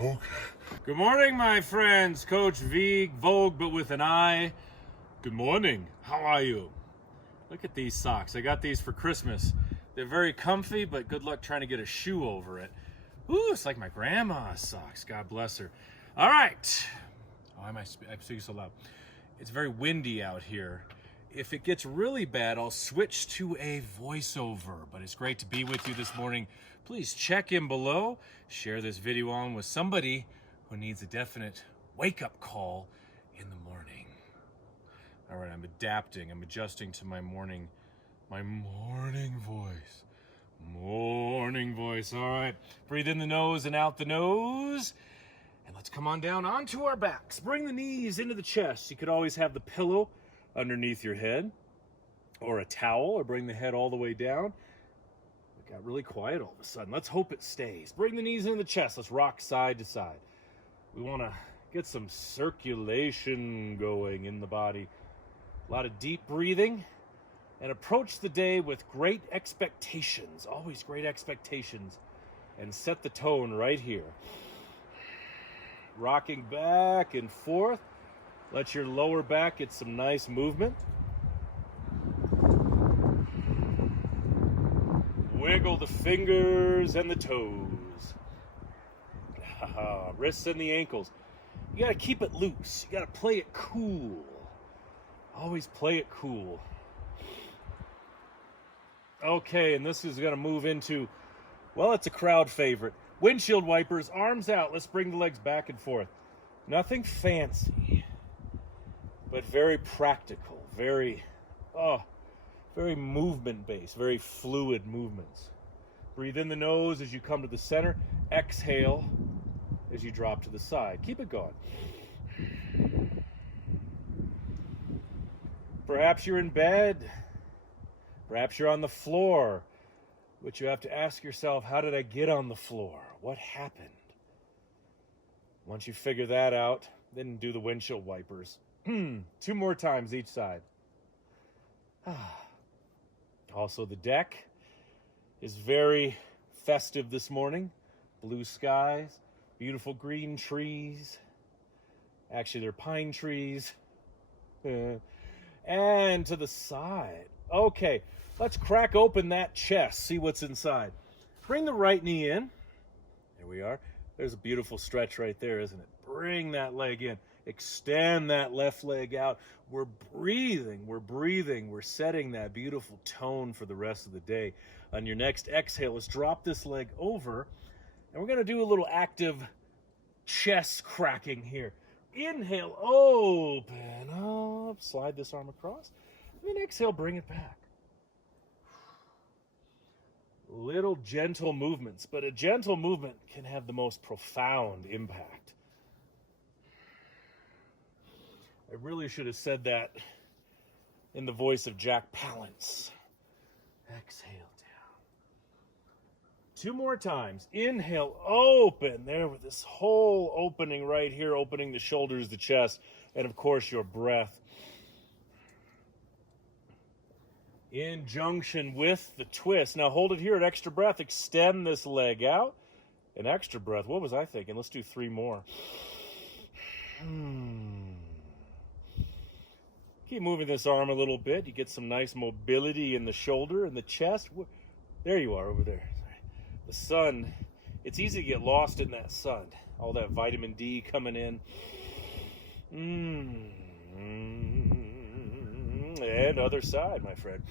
Okay. Good morning, my friends. Coach Vigue, Vogue, but with an I. Good morning. How are you? Look at these socks. I got these for Christmas. They're very comfy, but good luck trying to get a shoe over it. Ooh, it's like my grandma's socks. God bless her. All right. Why am I speaking so loud? It's very windy out here. If it gets really bad, I'll switch to a voiceover. But it's great to be with you this morning. Please check in below. Share this video on with somebody who needs a definite wake-up call in the morning. All right, I'm adapting. I'm adjusting to my morning voice. Morning voice. All right. Breathe in the nose and out the nose. And let's come on down onto our backs. Bring the knees into the chest. You could always have the pillow underneath your head or a towel, or bring the head all the way down. It got really quiet all of a sudden. Let's hope it stays. Bring the knees into the chest. Let's rock side to side. We want to get some circulation going in the body. A lot of deep breathing. And approach the day with great expectations. Always great expectations. And set the tone right here. Rocking back and forth. Let your lower back get some nice movement. Wiggle the fingers and the toes. Wrists and the ankles. You gotta keep it loose. You gotta play it cool. Always play it cool. Okay, and this is gonna move into, well, it's a crowd favorite. Windshield wipers, arms out. Let's bring the legs back and forth. Nothing fancy, but very practical, very movement-based, very fluid movements. Breathe in the nose as you come to the center. Exhale as you drop to the side. Keep it going. Perhaps you're in bed. Perhaps you're on the floor. But you have to ask yourself, how did I get on the floor? What happened? Once you figure that out, then do the windshield wipers. 2 more times each side. Also, the deck is very festive this morning. Blue skies, beautiful green trees. Actually, they're pine trees. And to the side. Okay, let's crack open that chest, see what's inside. Bring the right knee in. There we are. There's a beautiful stretch right there, isn't it? Bring that leg in. Extend that left leg out. We're breathing. We're setting that beautiful tone for the rest of the day. On your next exhale, let's drop this leg over. And we're going to do a little active chest cracking here. Inhale, open up. Slide this arm across. And then exhale, bring it back. Little gentle movements, but a gentle movement can have the most profound impact. I really should have said that in the voice of Jack Palance. Exhale down. 2 more times. Inhale, open. There with this whole opening right here, opening the shoulders, the chest, and of course your breath. In junction with the twist. Now hold it here at extra breath. Extend this leg out. An extra breath. What was I thinking? Let's do 3 more. Keep moving this arm a little bit. You get some nice mobility in the shoulder and the chest. There you are over there. The sun. It's easy to get lost in that sun. All that vitamin D coming in. And other side, my friend.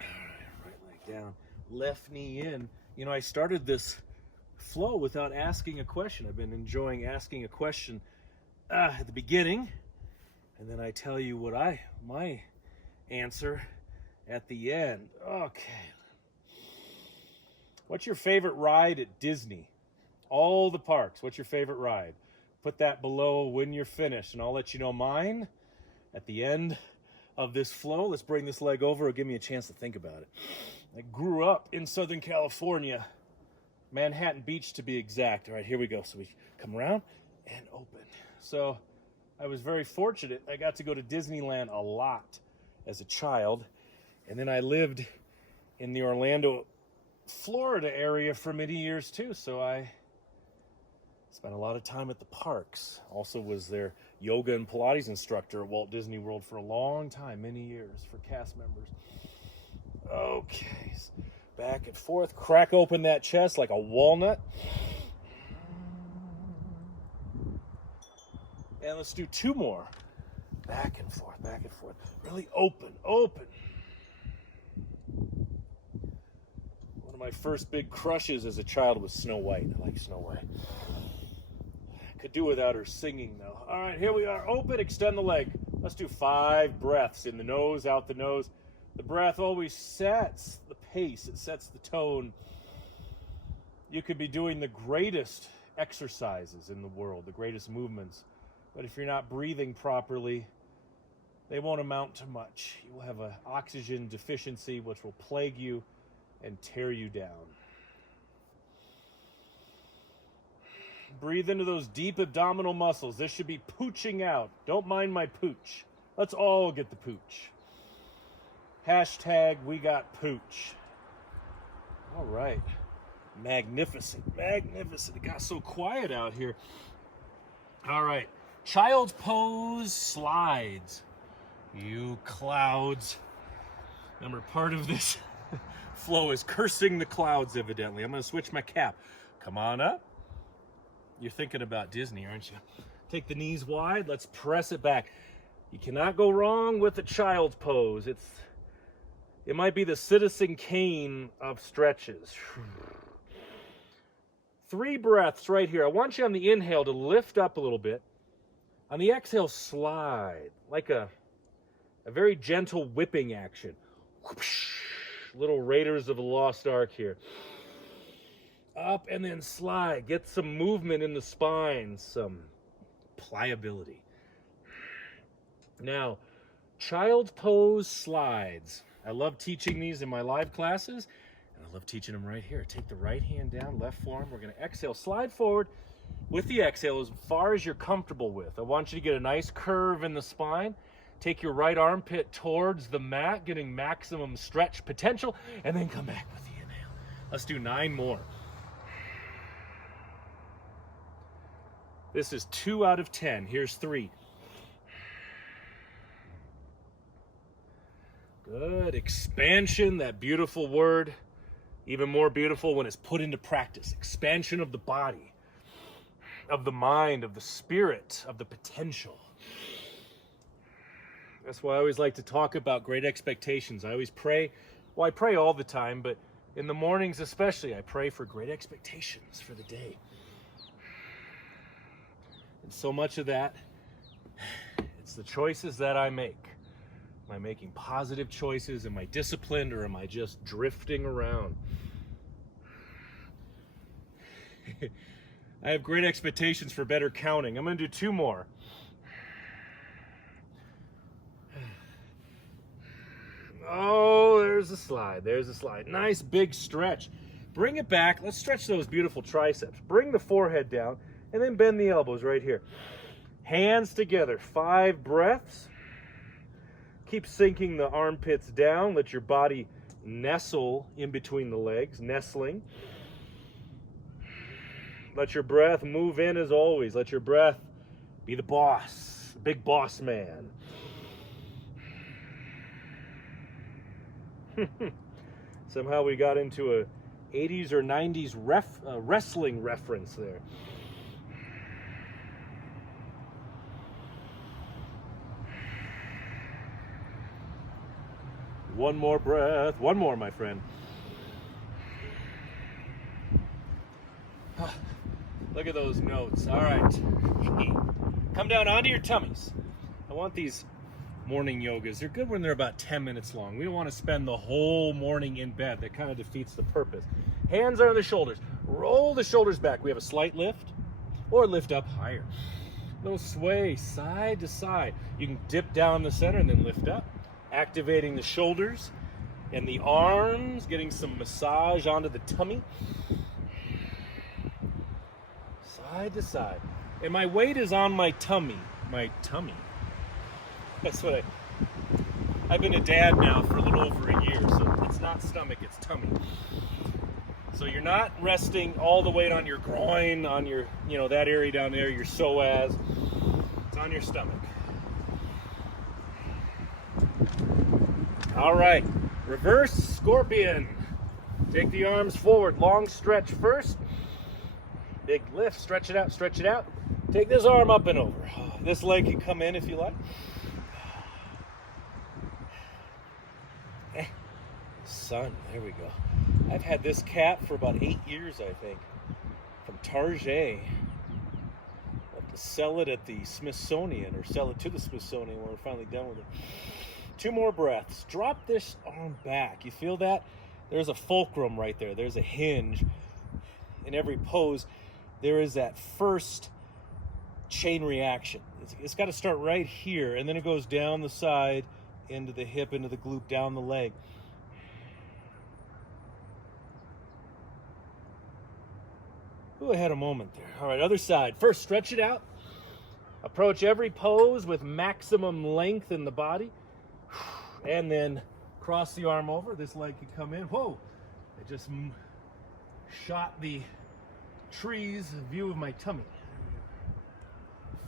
All right, right leg down, left knee in. You know, I started this flow without asking a question. I've been enjoying asking a question at the beginning, and then I tell you what my answer at the end. Okay. What's your favorite ride at Disney? All the parks. What's your favorite ride? Put that below when you're finished, and I'll let you know mine at the end of this flow. Let's bring this leg over. It'll give me a chance to think about it. I grew up in Southern California, Manhattan Beach to be exact. All right, here we go. So we come around and open. So I was very fortunate. I got to go to Disneyland a lot as a child. And then I lived in the Orlando, Florida area for many years too. So I Spent a lot of time at the parks. Also was their yoga and Pilates instructor at Walt Disney World for a long time, many years, for cast members. Okay, back and forth. Crack open that chest like a walnut. And let's do 2 more. Back and forth, back and forth. Really open, open. One of my first big crushes as a child was Snow White. I like Snow White. Could do without her singing, though. All right, here we are. Open, extend the leg. Let's do 5 breaths. In the nose, out the nose. The breath always sets the pace. It sets the tone. You could be doing the greatest exercises in the world, the greatest movements. But if you're not breathing properly, they won't amount to much. You will have an oxygen deficiency, which will plague you and tear you down. Breathe into those deep abdominal muscles. This should be pooching out. Don't mind my pooch. Let's all get the pooch. Hashtag we got pooch. All right. Magnificent, magnificent. It got so quiet out here. All right. Child's pose slides. You clouds. Remember, part of this flow is cursing the clouds, evidently. I'm going to switch my cap. Come on up. You're thinking about Disney, aren't you? Take the knees wide. Let's press it back. You cannot go wrong with the child's pose. It might be the Citizen Kane of stretches. 3 breaths right here. I want you on the inhale to lift up a little bit. On the exhale, slide like a very gentle whipping action. Whoosh, little Raiders of the Lost Ark here. Up and then slide. Get some movement in the spine, some pliability. Now, child's pose slides. I love teaching these in my live classes, and I love teaching them right here. Take the right hand down, left forearm. We're going to exhale, slide forward with the exhale as far as you're comfortable with. I want you to get a nice curve in the spine. Take your right armpit towards the mat, getting maximum stretch potential, and then come back with the inhale. Let's do 9 more. This is 2 out of 10. Here's 3. Good. Expansion, that beautiful word. Even more beautiful when it's put into practice. Expansion of the body, of the mind, of the spirit, of the potential. That's why I always like to talk about great expectations. I always pray. Well, I pray all the time, but in the mornings especially, I pray for great expectations for the day. And so much of that, it's the choices that I make. Am I making positive choices? Am I disciplined, or am I just drifting around? I have great expectations for better counting. I'm going to do 2 more. Oh, there's a slide. There's a slide. Nice big stretch. Bring it back. Let's stretch those beautiful triceps. Bring the forehead down and then bend the elbows right here. Hands together. 5 breaths. Keep sinking the armpits down. Let your body nestle in between the legs, nestling. Let your breath move in as always. Let your breath be the boss, big boss man. Somehow we got into a 80s or 90s wrestling reference there. One more breath. One more, my friend. Look at those notes. All right. Come down onto your tummies. I want these morning yogas. They're good when they're about 10 minutes long. We don't want to spend the whole morning in bed. That kind of defeats the purpose. Hands are on the shoulders. Roll the shoulders back. We have a slight lift or lift up higher. Little sway side to side. You can dip down the center and then lift up. Activating the shoulders and the arms, getting some massage onto the tummy. Side to side. And my weight is on my tummy. My tummy. That's what I've been a dad now for a little over a year, so it's not stomach, it's tummy. So you're not resting all the weight on your groin, on your, that area down there, your psoas. It's on your stomach. All right, reverse scorpion. Take the arms forward, long stretch first. Big lift, stretch it out, stretch it out. Take this arm up and over. This leg can come in if you like. Sun, there we go. I've had this cat for about 8 years, I think, from Target. I'll have to sell it at the Smithsonian, or sell it to the Smithsonian when we're finally done with it. 2 more breaths. Drop this arm back. You feel that? There's a fulcrum right there. There's a hinge. In every pose, there is that first chain reaction. It's got to start right here, and then it goes down the side, into the hip, into the glute, down the leg. Ooh, I had a moment there. All right, other side. First, stretch it out. Approach every pose with maximum length in the body. And then cross the arm over. This leg can come in. Whoa! I just shot the trees, view of my tummy.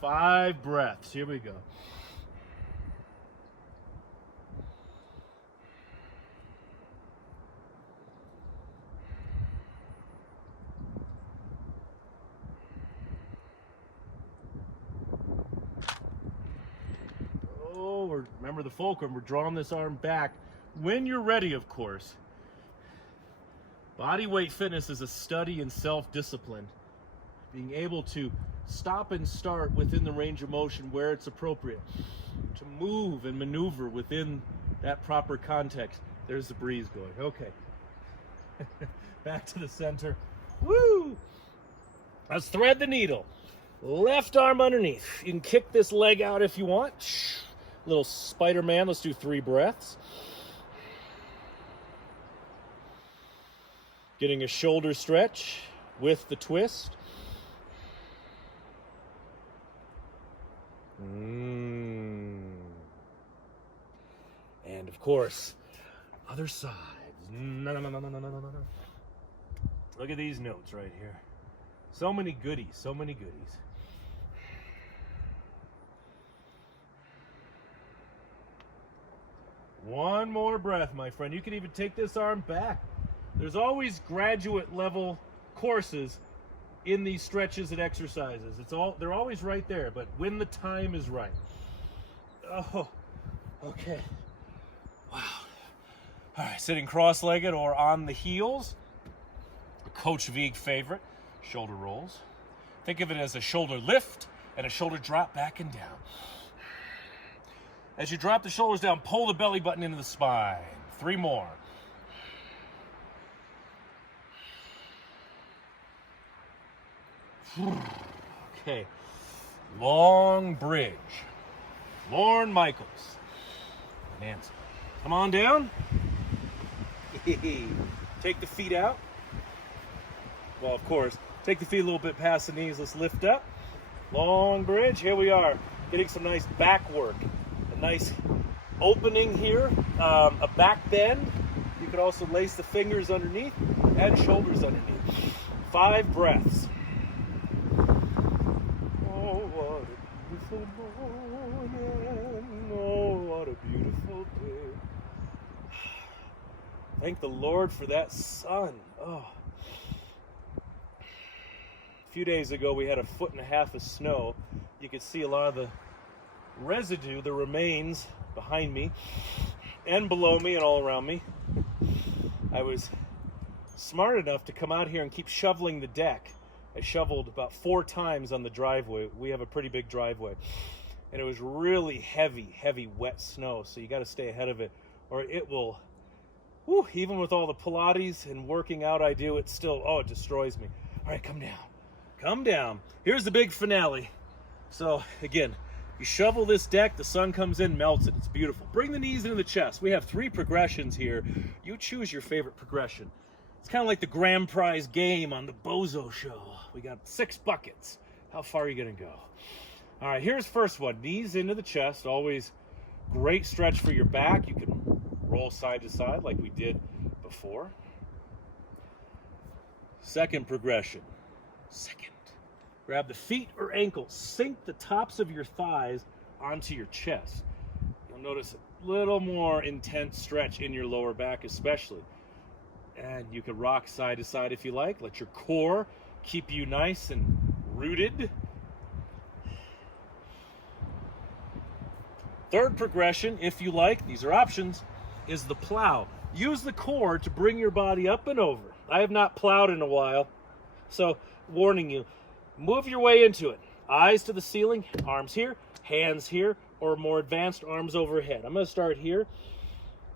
5 breaths. Here we go. Remember the fulcrum, we're drawing this arm back. When you're ready, of course. Bodyweight fitness is a study in self-discipline. Being able to stop and start within the range of motion where it's appropriate. To move and maneuver within that proper context. There's the breeze going. Okay. Back to the center. Woo! Let's thread the needle. Left arm underneath. You can kick this leg out if you want. Little Spider-Man. Let's do 3 breaths. Getting a shoulder stretch with the twist. And of course, other side. No. Look at these notes right here. So many goodies, so many goodies. One more breath, my friend. You can even take this arm back. There's always graduate level courses in these stretches and exercises. They're always right there, but when the time is right. Oh, okay. Wow. All right, sitting cross-legged or on the heels. A Coach Vigue favorite, shoulder rolls. Think of it as a shoulder lift and a shoulder drop back and down. As you drop the shoulders down, pull the belly button into the spine. 3 more. Okay. Long bridge. Lorne Michaels. Nancy. Come on down. Take the feet out. Well, of course, take the feet a little bit past the knees. Let's lift up. Long bridge. Here we are. Getting some nice back work. A nice opening here. A back bend. You could also lace the fingers underneath and shoulders underneath. 5 breaths. Oh, what a beautiful morning. Oh, what a beautiful day. Thank the Lord for that sun. Oh. A few days ago, we had 1.5 feet of snow. You could see a lot of the residue, the remains behind me and below me and all around me. I was smart enough to come out here and keep shoveling the deck. I shoveled about 4 times on the driveway. We have a pretty big driveway. And it was really heavy, wet snow. So you got to stay ahead of it or it will, even with all the Pilates and working out I do, it still, it destroys me. All right, come down. Come down. Here's the big finale. So again, you shovel this deck, the sun comes in, melts it. It's beautiful. Bring the knees into the chest. We have 3 progressions here. You choose your favorite progression. It's kind of like the grand prize game on the Bozo show. We got 6 buckets. How far are you going to go? All right, here's first one. Knees into the chest. Always great stretch for your back. You can roll side to side like we did before. Second progression. Second. Grab the feet or ankles. Sink the tops of your thighs onto your chest. You'll notice a little more intense stretch in your lower back especially. And you can rock side to side if you like. Let your core keep you nice and rooted. Third progression, if you like, these are options, is the plow. Use the core to bring your body up and over. I have not plowed in a while, so warning you, move your way into it. Eyes to the ceiling, arms here, hands here, or more advanced, arms overhead. I'm going to start here.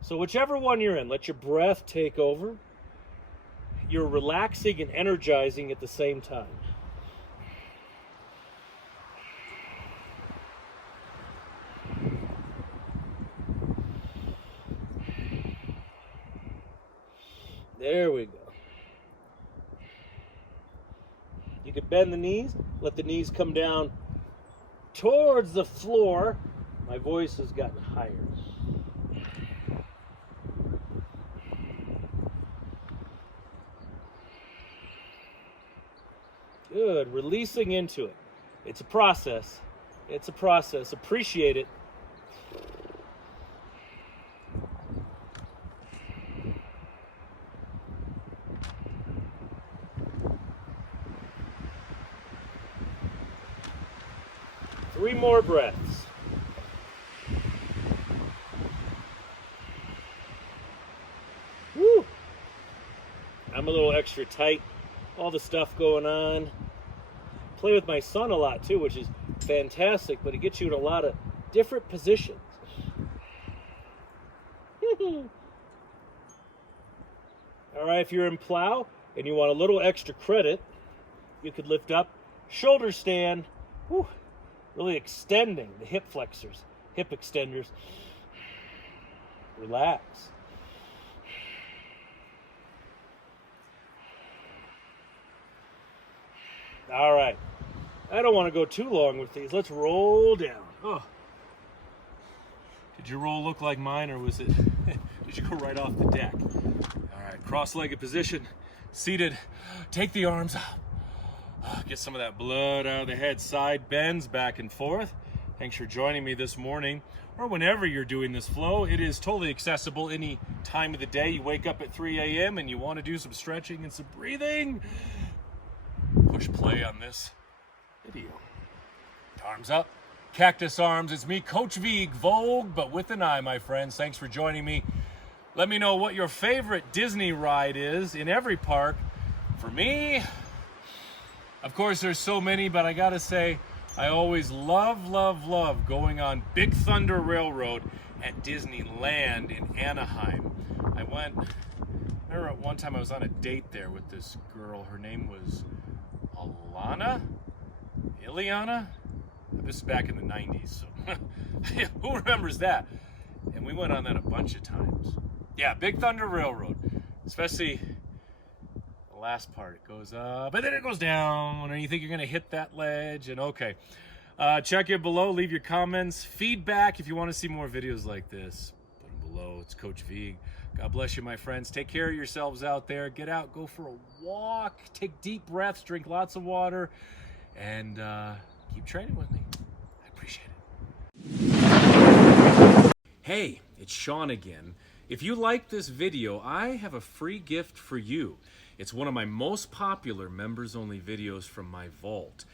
So whichever one you're in, let your breath take over. You're relaxing and energizing at the same time. There we go. You can bend the knees, let the knees come down towards the floor. My voice has gotten higher. Good, releasing into it. It's a process. It's a process. Appreciate it. Three more breaths. Woo! I'm a little extra tight. All the stuff going on. Play with my son a lot too, which is fantastic, but it gets you in a lot of different positions. All right, if you're in plow and you want a little extra credit, you could lift up, shoulder stand, woo, really extending the hip flexors, hip extenders. Relax. All right, I don't want to go too long with these. Let's roll down. Oh, did your roll look like mine, or was it? Did you go right off the deck? All right, cross-legged position, seated. Take the arms up. Get some of that blood out of the head. Side bends back and forth. Thanks for joining me this morning, or whenever you're doing this flow. It is totally accessible any time of the day. You wake up at 3 a.m. and you want to do some stretching and some breathing. Push play on this video. Arms up, cactus arms. It's me, Coach Vigue, Vogue, but with an I, my friends. Thanks for joining me. Let me know what your favorite Disney ride is in every park. For me, of course, there's so many, but I gotta say, I always love going on Big Thunder Railroad at Disneyland in Anaheim. I remember at one time I was on a date there with this girl. Her name was Ileana? This is back in the 90s, so who remembers that? And we went on that a bunch of times. Yeah, Big Thunder Railroad, especially the last part. It goes up, and then it goes down, and you think you're gonna hit that ledge, and okay. Check it below, leave your comments, feedback. If you wanna see more videos like this, put them below. It's Coach Vigue. God bless you, my friends. Take care of yourselves out there. Get out, go for a walk, take deep breaths, drink lots of water, and keep training with me. I appreciate it. Hey, it's Sean again. If you like this video, I have a free gift for you. It's one of my most popular members-only videos from my vault.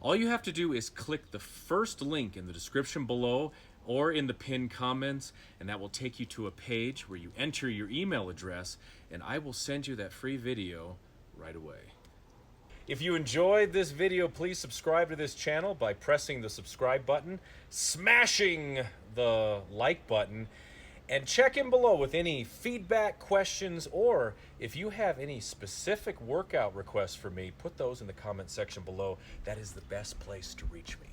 All you have to do is click the first link in the description below or in the pinned comments, and that will take you to a page where you enter your email address, and I will send you that free video right away. If you enjoyed this video, please subscribe to this channel by pressing the subscribe button, smashing the like button, and check in below with any feedback, questions, or if you have any specific workout requests for me, put those in the comment section below. That is the best place to reach me.